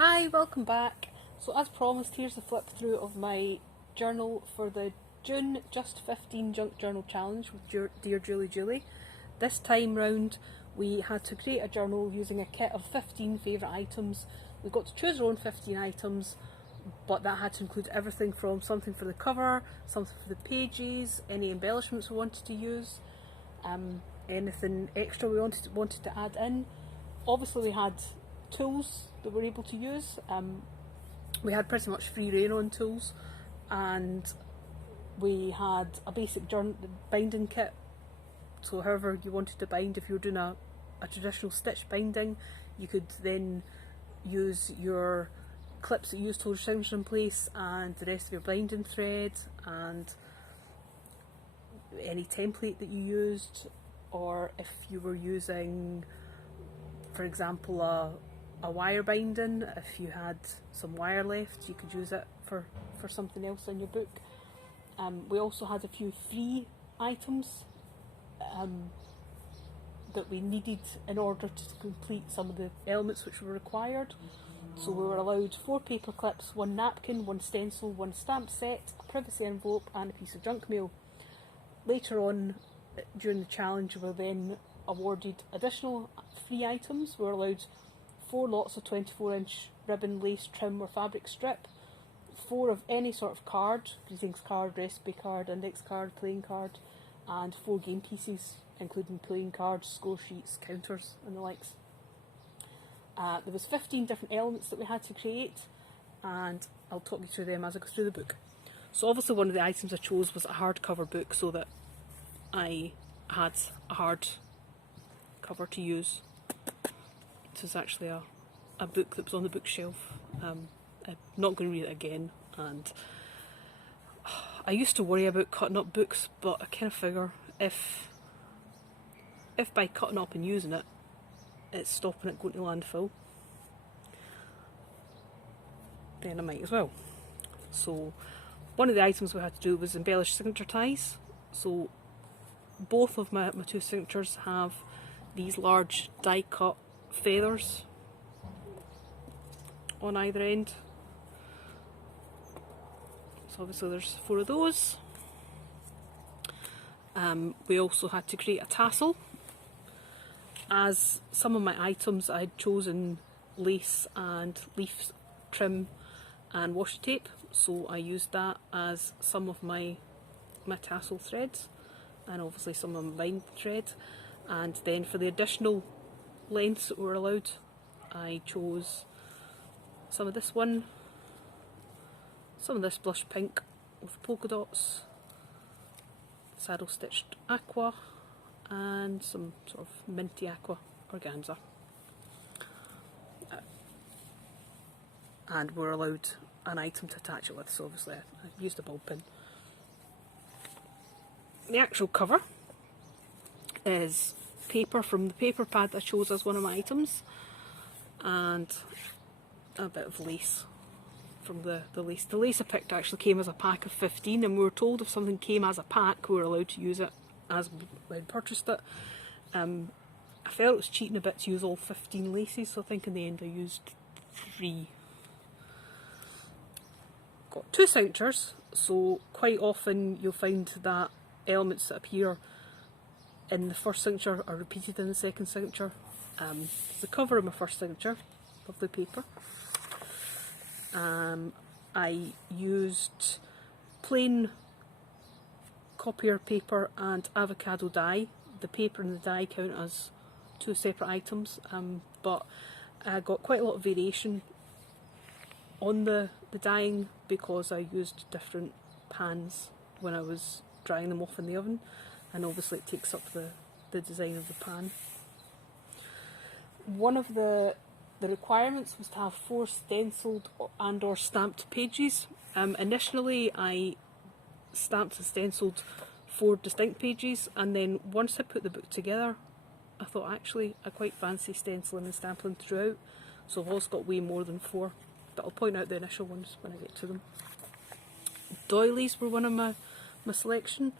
Hi, welcome back. So as promised, here's the flip through of my journal for the June Just 15 Junk Journal Challenge with Dear Julie. This time round we had to create a journal using a kit of 15 favourite items. We got to choose our own 15 items, but that had to include everything from something for the cover, something for the pages, any embellishments we wanted to use, anything extra we wanted to add in. Obviously we had tools that we're able to use. We had pretty much free rein on tools, and we had a basic binding kit. So however you wanted to bind, if you were doing a traditional stitch binding, you could then use your clips that you use to hold your signatures in place and the rest of your binding thread and any template that you used, or if you were using, for example, a wire binding, if you had some wire left, you could use it for something else in your book. We also had a few free items that we needed in order to complete some of the elements which were required. So we were allowed 4 paper clips, 1 napkin, 1 stencil, 1 stamp set, a privacy envelope and a piece of junk mail. Later on during the challenge we were then awarded additional free items. We were allowed 4 lots of 24-inch ribbon, lace, trim or fabric strip, 4 of any sort of card, greetings card, recipe card, index card, playing card, and 4 game pieces including playing cards, score sheets, counters and the likes. There was 15 different elements that we had to create, and I'll talk you through them as I go through the book. So obviously one of the items I chose was a hardcover book, so that I had a hard cover to use. This is actually a book that was on the bookshelf. I'm not going to read it again, and I used to worry about cutting up books, but I kind of figure if by cutting up and using it, it's stopping it going to landfill, then I might as well. So one of the items we had to do was embellish signature ties. So both of my 2 signatures have these large die cut feathers on either end. So obviously there's 4 of those. We also had to create a tassel. As some of my items I had chosen lace and leaf trim and washi tape, so I used that as some of my tassel threads, and obviously some of my bind thread. And then for the additional lengths that were allowed, I chose some of this one, some of this blush pink with polka dots, saddle stitched aqua, and some sort of minty aqua organza. And we're allowed an item to attach it with, so obviously I used a ball pin. The actual cover is paper from the paper pad that I chose as one of my items, and a bit of lace from the lace. The lace I picked actually came as a pack of 15, and we were told if something came as a pack we were allowed to use it as we had purchased it. I felt it was cheating a bit to use all 15 laces, so I think in the end I used 3. Got 2 signatures, so quite often you'll find that elements that appear in the first signature are repeated in the second signature. The cover of my first signature, lovely paper. I used plain copier paper and avocado dye. The paper and the dye count as 2 separate items, but I got quite a lot of variation on the dyeing because I used different pans when I was drying them off in the oven, and obviously it takes up the design of the pan. One of the requirements was to have 4 stenciled and or stamped pages. Initially I stamped and stenciled 4 distinct pages, and then once I put the book together I thought actually I quite fancy stenciling and stamping throughout, so I've also got way more than 4, but I'll point out the initial ones when I get to them. Doilies were one of my selection.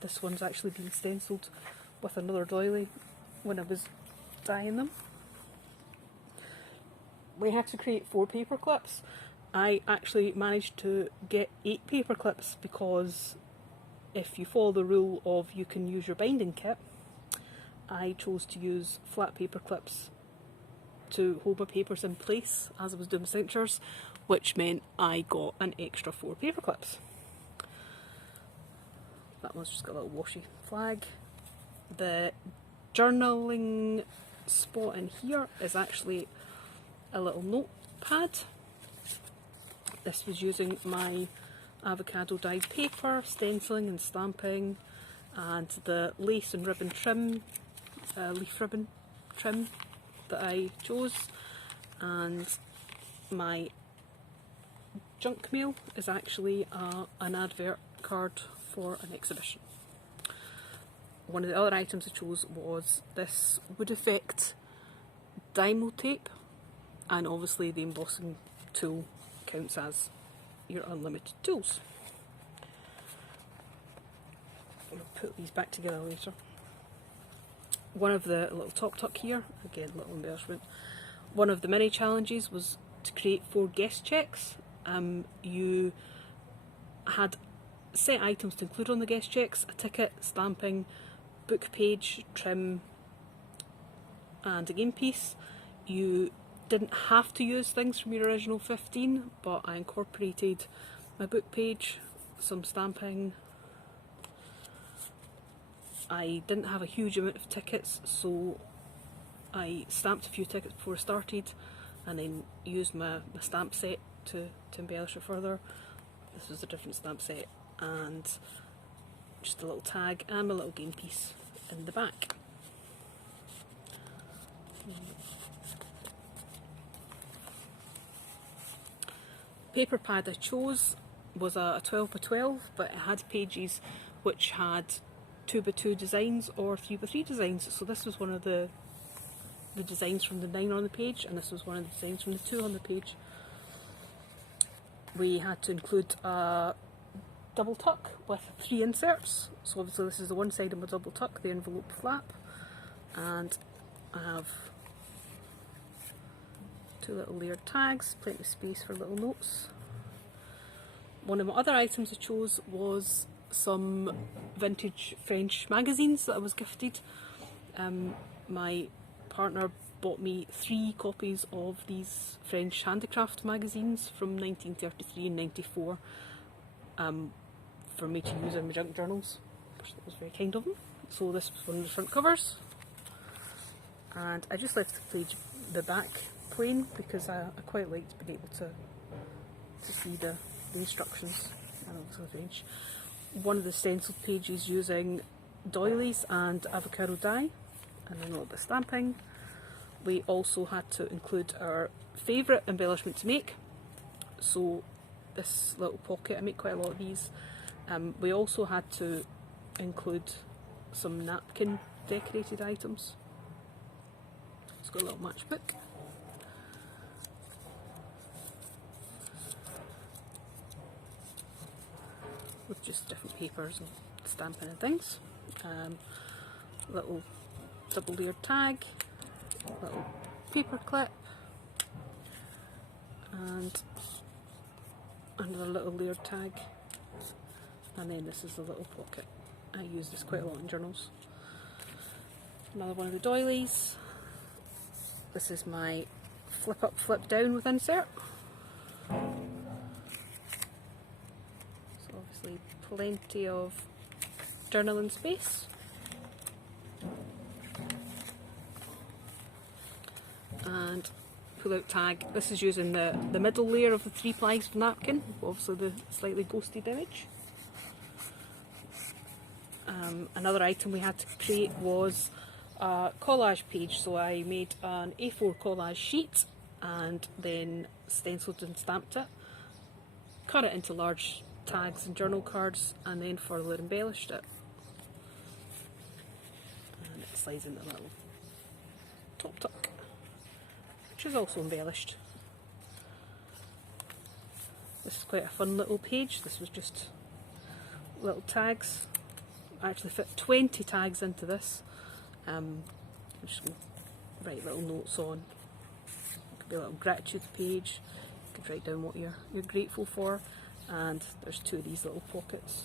This one's actually been stenciled with another doily when I was dyeing them. we had to create 4 paper clips. I actually managed to get 8 paper clips because if you follow the rule of you can use your binding kit, I chose to use flat paper clips to hold my papers in place as I was doing signatures, which meant I got an extra 4 paper clips. That one's just got a little Washi flag. The journaling spot in here is actually a little notepad. This was using my Avocado dyed paper, stenciling and stamping, and the lace and ribbon trim, leaf ribbon trim that I chose, and my junk mail is actually an advert card for an exhibition. One of the other items I chose was this Wood Effect Dymo tape, and obviously the embossing tool counts as your unlimited tools. I'll put these back together later. One of the little top tuck here, again little embellishment, one of the mini challenges was to create 4 guest checks. You had set items to include on the guest checks: a ticket, stamping, book page, trim and a game piece. You didn't have to use things from your original 15, but I incorporated my book page, some stamping. I didn't have a huge amount of tickets, so I stamped a few tickets before I started and then used my stamp set to embellish it further. This was a different stamp set, and just a little tag and my little game piece in the back. Paper pad I chose was a 12 by 12, but it had pages which had 2 by 2 designs or 3 by 3 designs. So this was one of the designs from the 9 on the page, and this was one of the designs from the 2 on the page. We had to include a double tuck with 3 inserts. So obviously this is the one side of my double tuck, the envelope flap, and I have 2 little layered tags, plenty of space for little notes. One of my other items I chose was some vintage French magazines that I was gifted. My partner bought me 3 copies of these French handicraft magazines from 1933 and 94 for me to use in my junk journals, which was very kind of him. So this was one of the front covers, and I just left the back plain because I quite liked being able to see the instructions, and also French. One of the stenciled pages using doilies and avocado dye, and then a little bit of stamping. We also had to include our favourite embellishment to make, so this little pocket, I make quite a lot of these. We also had to include some napkin decorated items. It's got a little matchbook. With just different papers and stamping and things. Little double layered tag, little paper clip, and another little layered tag, and then this is the little pocket. I use this quite a lot in journals. Another one of the doilies. This is my flip up, flip down with insert. Obviously plenty of journaling space. And pull out tag. This is using the middle layer of the 3 plies napkin, obviously the slightly ghosted image. Another item we had to create was a collage page, so I made an A4 collage sheet and then stenciled and stamped it, cut it into large tags and journal cards, and then further embellished it. And it slides into a little top tuck, which is also embellished. This is quite a fun little page. This was just little tags. I actually fit 20 tags into this. I'm just going to write little notes on. could be a little gratitude page. You could write down what you're grateful for. And there's 2 of these little pockets.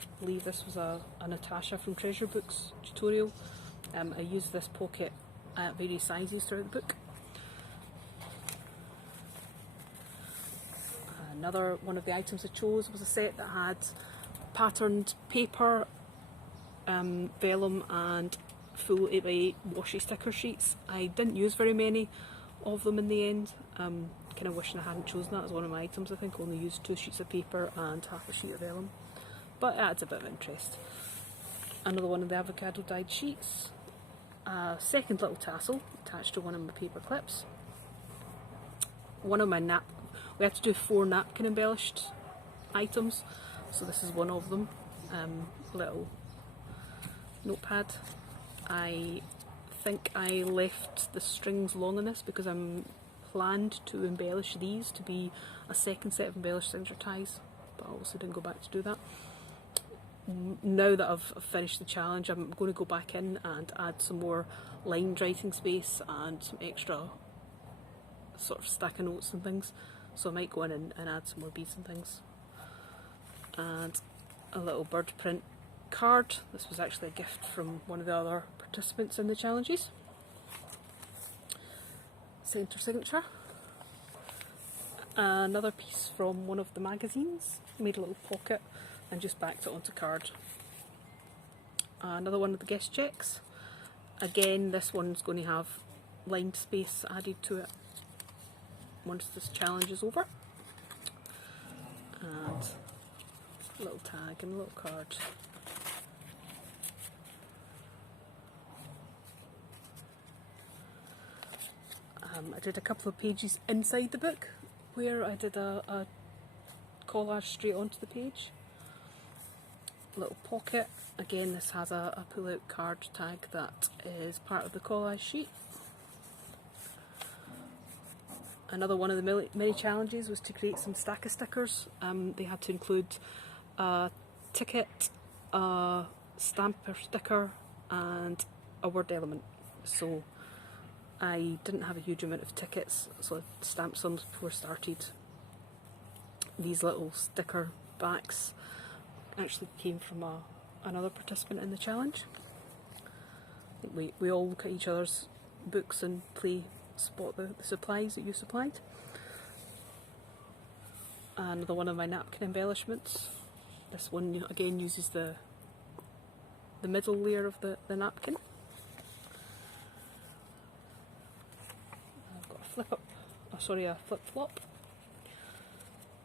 I believe this was a Natasha from Treasure Books tutorial. I used this pocket at various sizes throughout the book. Another one of the items I chose was a set that had patterned paper, vellum and full 8x8 washi sticker sheets. I didn't use very many of them in the end. Kind of wishing I hadn't chosen that as one of my items. I think I only used 2 sheets of paper and half a sheet of vellum, but it adds a bit of interest. Another one of the avocado dyed sheets. A second little tassel attached to one of my paper clips. One of my we had to do 4 napkin embellished items, so this is one of them. Little notepad. I think I left the strings long on this because I'm planned to embellish these to be a second set of embellished signature ties, but I also didn't go back to do that. Now that I've finished the challenge, I'm going to go back in and add some more lined writing space and some extra sort of stack of notes and things, so I might go in and add some more beads and things. And a little bird print card. This was actually a gift from one of the other participants in the challenges. Centre signature. Another piece from one of the magazines. Made a little pocket and just backed it onto card. Another one of the guest checks. Again, this one's going to have lined space added to it once this challenge is over. And a little tag and a little card. I did a couple of pages inside the book where I did a collage straight onto the page. Little pocket. Again, this has a pull-out card tag that is part of the collage sheet. Another one of the many challenges was to create some stack of stickers. They had to include a ticket, a stamper sticker and a word element. So I didn't have a huge amount of tickets, so I stamped some before I started. These little sticker backs actually came from another participant in the challenge. I think we all look at each other's books and spot the supplies that you supplied. Another one of my napkin embellishments. This one again uses the middle layer of the napkin. I've got a flip flop.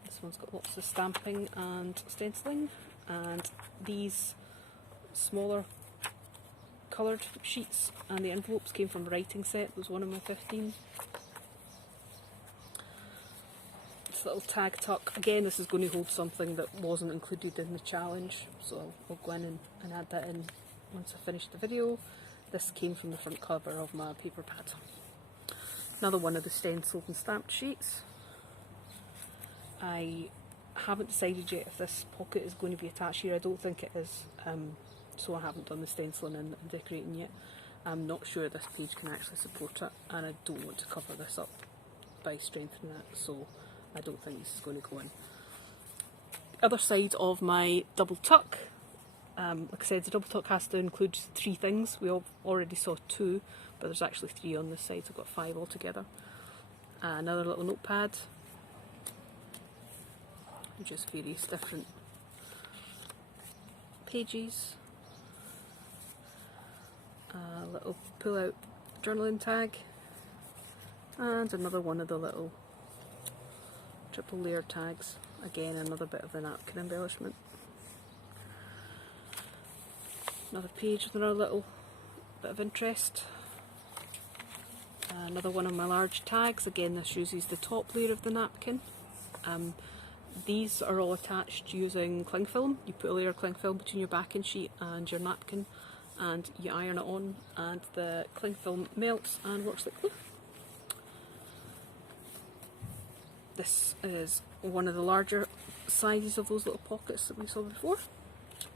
This one's got lots of stamping and stenciling, and these smaller coloured sheets and the envelopes came from a writing set. It was one of my 15. This little tag tuck, again this is going to hold something that wasn't included in the challenge, so I'll go in and add that in once I finish the video. This came from the front cover of my paper pad. Another one of the stenciled and stamped sheets. I haven't decided yet if this pocket is going to be attached here. I don't think it is, so I haven't done the stenciling and decorating yet. I'm not sure this page can actually support it, and I don't want to cover this up by strengthening it, so I don't think this is going to go in. Other side of my double tuck. Like I said, the double tuck has to include 3 things. We already saw 2, but there's actually 3 on this side, so I've got 5 altogether. Another little notepad. Just various different pages. A little pull-out journaling tag. And another one of the little triple layer tags. Again, another bit of the napkin embellishment. Another page with another little bit of interest. Another one of my large tags. Again, this uses the top layer of the napkin. These are all attached using cling film. You put a layer of cling film between your backing sheet and your napkin and you iron it on, and the cling film melts and works like glue. This is one of the larger sizes of those little pockets that we saw before,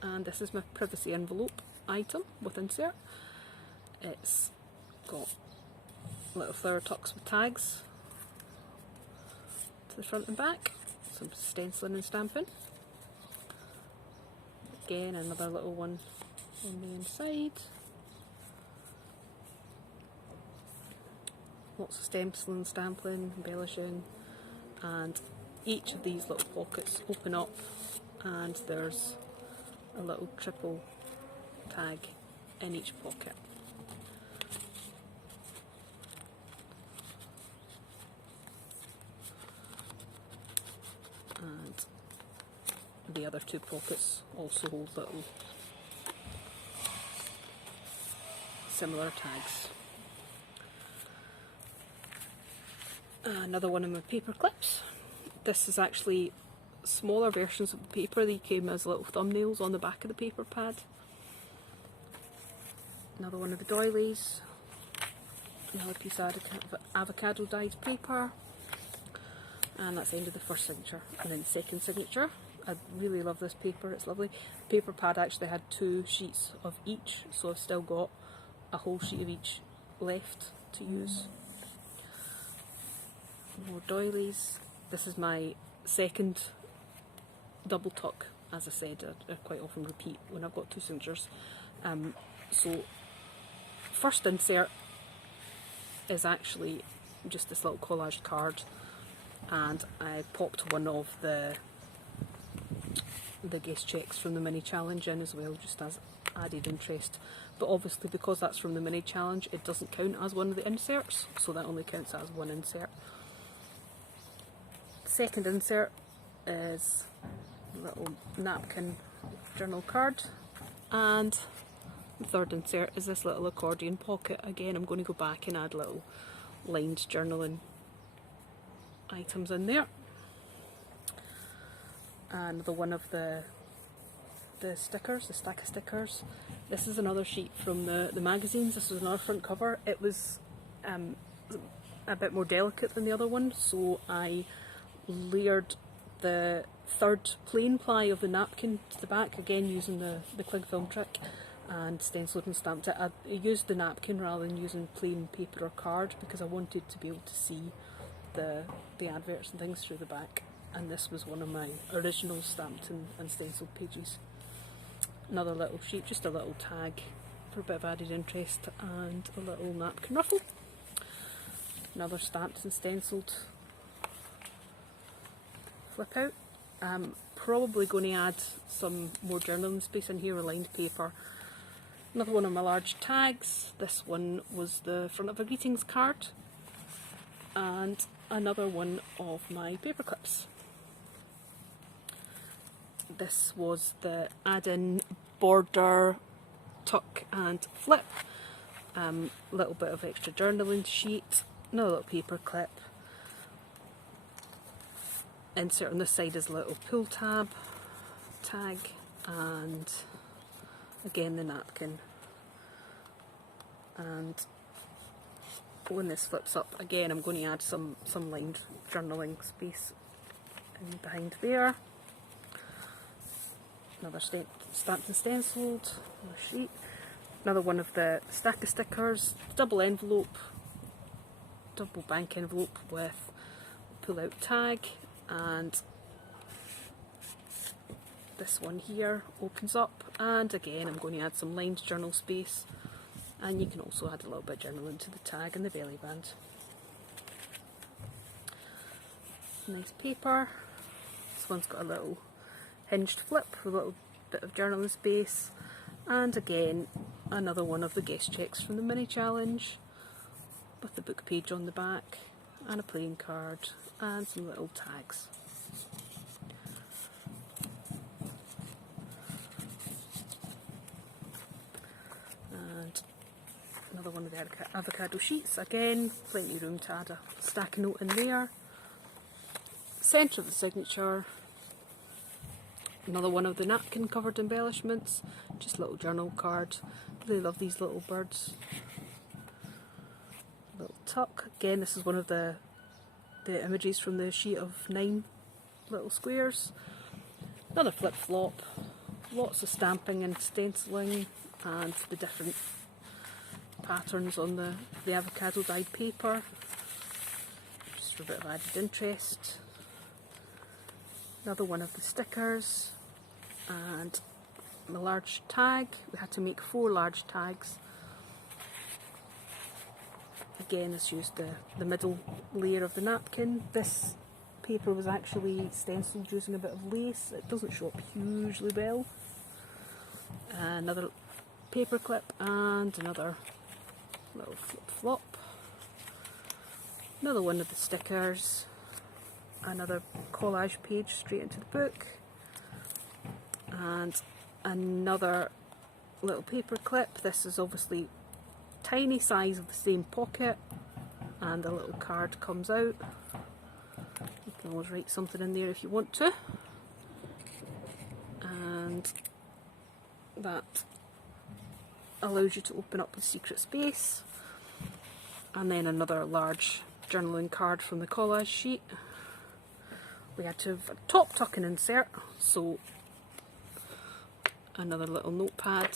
and this is my privacy envelope item with insert. It's got little flower tucks with tags to the front and back, some stenciling and stamping. Again, another little one on the inside. Lots of stenciling, stamping, embellishing, and each of these little pockets open up and there's a little triple tag in each pocket. And the other two pockets also hold little similar tags. Another one of my paper clips. This is actually smaller versions of the paper. They came as little thumbnails on the back of the paper pad. Another one of the doilies. Another piece of avocado dyed paper. And that's the end of the first signature. And then the second signature. I really love this paper, it's lovely. The paper pad actually had 2 sheets of each, so I've still got a whole sheet of each left to use. More doilies. This is my second double tuck. As I said, I quite often repeat when I've got 2 signatures. So first insert is actually just this little collaged card, and I popped one of the guest checks from the mini challenge in as well, just as added interest. But obviously because that's from the mini challenge, it doesn't count as one of the inserts, so that only counts as one insert. Second insert is a little napkin journal card, and the third insert is this little accordion pocket. Again, I'm going to go back and add little lined journaling items in there. Another one of the stickers, the stack of stickers. This is another sheet from the magazines. This was another front cover. It was a bit more delicate than the other one, so I layered the third plain ply of the napkin to the back, again using the cling film trick, and stenciled and stamped it. I used the napkin rather than using plain paper or card because I wanted to be able to see the adverts and things through the back, and this was one of my original stamped and stenciled pages. Another little sheet, just a little tag for a bit of added interest, and a little napkin ruffle. Another stamped and stenciled flip out. I'm probably going to add some more journaling space in here with lined paper. Another one of my large tags. This one was the front of a greetings card, and another one of my paper clips. This was the add-in border, tuck and flip. Little bit of extra journaling sheet, another little paper clip. Insert on this side is a little pull tab tag, and again the napkin. And when this flips up, again I'm going to add some lined journaling space in behind there. Another stamped and stenciled sheet. Another one of the stack of stickers, double envelope, double bank envelope with pull out tag, and this one here opens up, and again I'm going to add some lined journal space, and you can also add a little bit of journaling to the tag and the belly band. Nice paper. This one's got a little hinged flip with a little bit of journaling space, and again another one of the guest checks from the mini challenge with the book page on the back and a playing card and some little tags. And another one of the avocado sheets, again plenty of room to add a stack note in there. Centre of the signature. Another one of the napkin covered embellishments, just a little journal card. Really love these little birds. Little tuck. Again, this is one of the images from the sheet of 9 little squares. Another flip flop. Lots of stamping and stenciling, and the different patterns on the avocado dyed paper, just for a bit of added interest. Another one of the stickers, and the large tag. We had to make 4 large tags. Again, this used the middle layer of the napkin. This paper was actually stenciled using a bit of lace. It doesn't show up hugely well. Another paper clip and another little flip flop. Another one of the stickers. Another collage page straight into the book. And another little paper clip. This is obviously tiny size of the same pocket, and a little card comes out. You can always write something in there if you want to. And that allows you to open up the secret space. And then another large journaling card from the collage sheet. We had to have a top tucking insert, so another little notepad.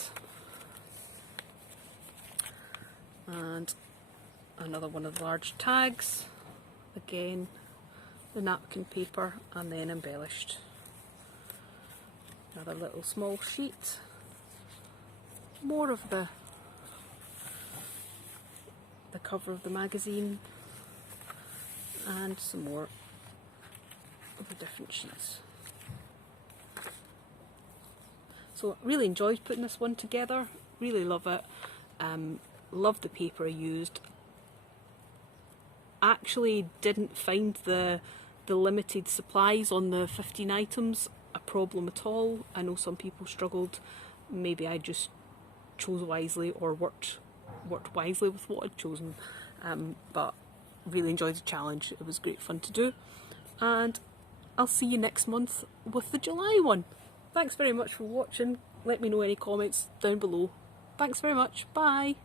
And another one of the large tags. Again, the napkin paper, and then embellished. Another little small sheet. More of the cover of the magazine, and some more of the different sheets. So I really enjoyed putting this one together, really love it. Love the paper I used. Actually didn't find the limited supplies on the 15 items a problem at all. I know some people struggled. Maybe I just chose wisely, or worked wisely with what I'd chosen. But really enjoyed the challenge. It was great fun to do. And I'll see you next month with the July one. Thanks very much for watching. Let me know any comments down below. Thanks very much. Bye.